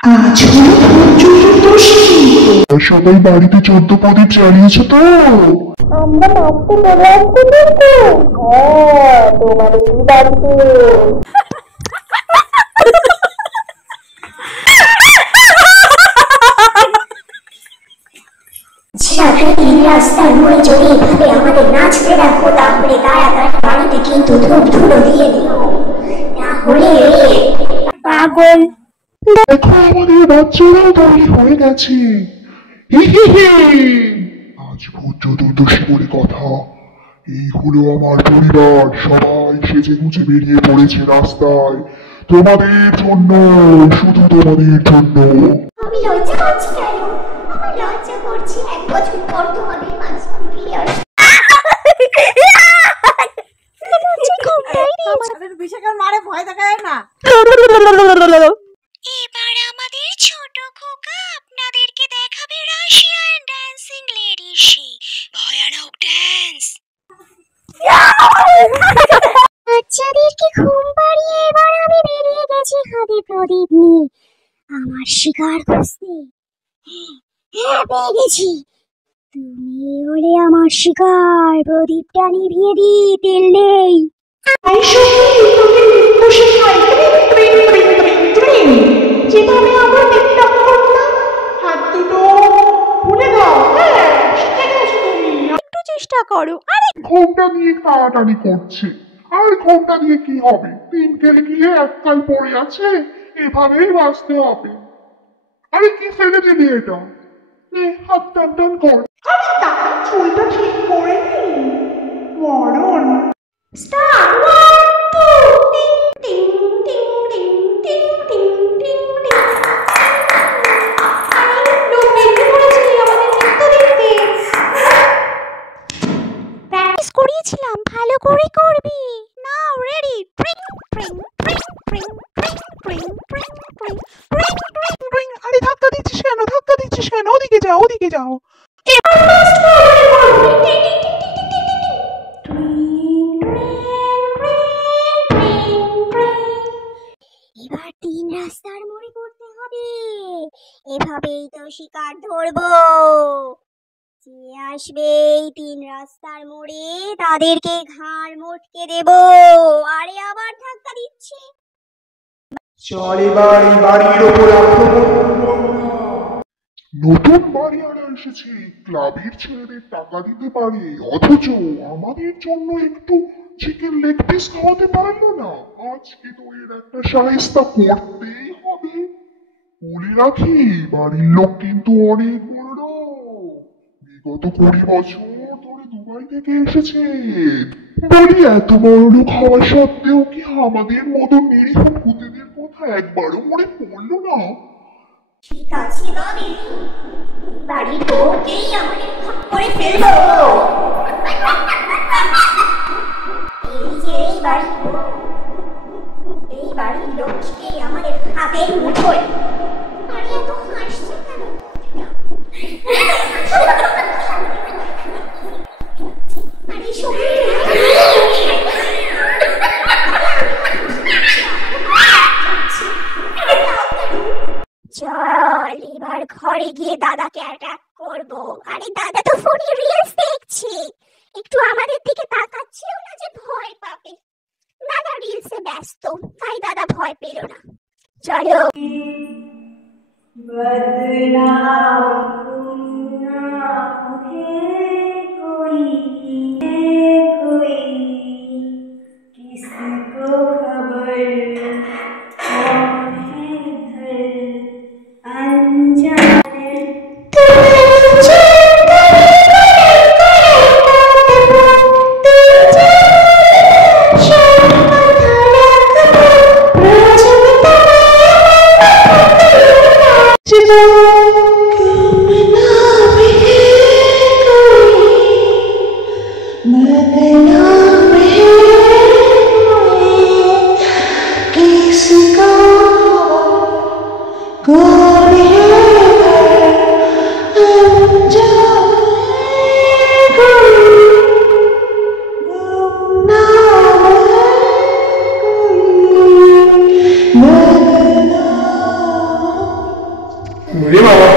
আজ হলো ভোট চতুর্দশী। সবাই বাড়িতে 14 প্রদীপ জ্বালিয়েছে তো? আমরা নাচতে চলে আসছি কিন্তু। হ্যাঁ, তোমাদেরই বাড়িতে। সারাদিন রাস্তার মোড়ে যদি এভাবে আমাদের নাচতে রাখো তাহলে তাড়াতাড়ি বাড়িতে কিন্তু ধূপ ধুলো দিয়ে দিও, না হলে পাগল। দেখো আমাদের বাচ্চারাও তৈরি হয়ে গেছে। আজ ভোট চতুর্দশী বলে কথা। এই হলো আমার পরিবার, সবাই সেজে গুজে বেরিয়ে পড়েছে রাস্তায় তোমাদের জন্য, শুধু তোমাদের জন্য। আমি লজ্জা করছি কেন? আমার লজ্জা করছি 1 বছর পর তোমাদের মাঝে ফিরে আসছি। এবার আমাদের ছোট খোকা আপনাদেরকে দেখাবে রাশিয়ান ড্যান্সিং লেডির সেই ভয়ানক ড্যান্স। বাচ্চাদেরকে ঘুম পাড়িয়ে এবার আমি বেরিয়ে গেছি হাতে প্রদীপ নিয়ে আমার শিকার খুঁজতে। হ্যাঁ, পেয়ে গেছি। তুমি হলে আমার শিকার। প্রদীপটা নিভিয়ে দি, তেল নেই। যেভাবে আমরা টিকটক করতাম, হাত দুটো খুলে দাও। হ্যাঁ, শিখে গেছো তুমি। একটু চেষ্টা করো। ঘোমটা দিয়ে টানাটানি করছে, আর ঘোমটা দিয়ে কি হবে? 3 কেলে গিয়ে 1 কাল পড়ে আছে, এভাবেই বাঁচতে হবে। আরে কি ফেলে দিবি এটা? নে হাত টান টান কর। আরে দাঁড়া, চুলটা ঠিক করে নি। মরণ। স্টার্ট। 1 2 টিং টিং টিং টিং টিং টিং টিং। আরে লোক বেরিয়ে পড়েছে আমাদের নৃত্য দেখতে। প্র্যাকটিস করিয়েছিলাম, ভালো করে করবি। নাও রেডি। ট্রিং ট্রিং ট্রিং ট্রিং ট্রিং ট্রিং ট্রিং ট্রিং ট্রিং ট্রিং। আরে ধাক্কা দিচ্ছিস কেন? ধাক্কা দিচ্ছিস কেন? ওদিকে যাও, ওদিকে যাও। এবার 3 রাস্তার মোড়ে করতে হবে। এভাবেই তো শিকার ধরবো। যে আসবে এই 3 রাস্তার মোড়ে তাদেরকে ঘাড় মোটকে দেব। আরে আবার ধাক্কা দিচ্ছে। চল এবার এই বাড়ির ওপর আক্রমণ করবো আমরা। নতুন বাড়িওয়ালা এসেছে, ক্লাবের ছেলেদের টাকা দিতে পারে, অথচ আমাদের জন্য একটু চিকেন লেগ পিস খাওয়াতে পারলো না। আজকে তো এর একটা শায়েস্তা করতেই হবে। বলে রাখি, বাড়ির লোক কিন্তু অনেক বড় লোক। বিগত 20 বছর ধরে দুবাই থেকে এসেছে। বলি, এত বড় লোক হওয়া সত্ত্বেও কি আমাদের মতো নিরীহ ভূতেদের কথা একবারও মনে পড়লো না? ঠিক আছে বাবি, বাড়ির বউকেই আমাদের ভাগ করে ফেলবো। এই যে এই বাড়ির বউ, এই বাড়ির লক্ষ্মীকেই আমাদের হাতের মুঠোয়। আরে এত হাসছে কেন? আরে শোনো, চল এবার ঘরে গিয়ে দাদাকে অ্যাটাক করবো। আরে দাদা তো ফোনে রিলস দেখছে, একটু আমাদের দিকে তাকাচ্ছেও না যে ভয় পাবে। দাদা রিলসে ব্যস্ত, তাই দাদা ভয় পেল না। চলো। ওরে বাবা,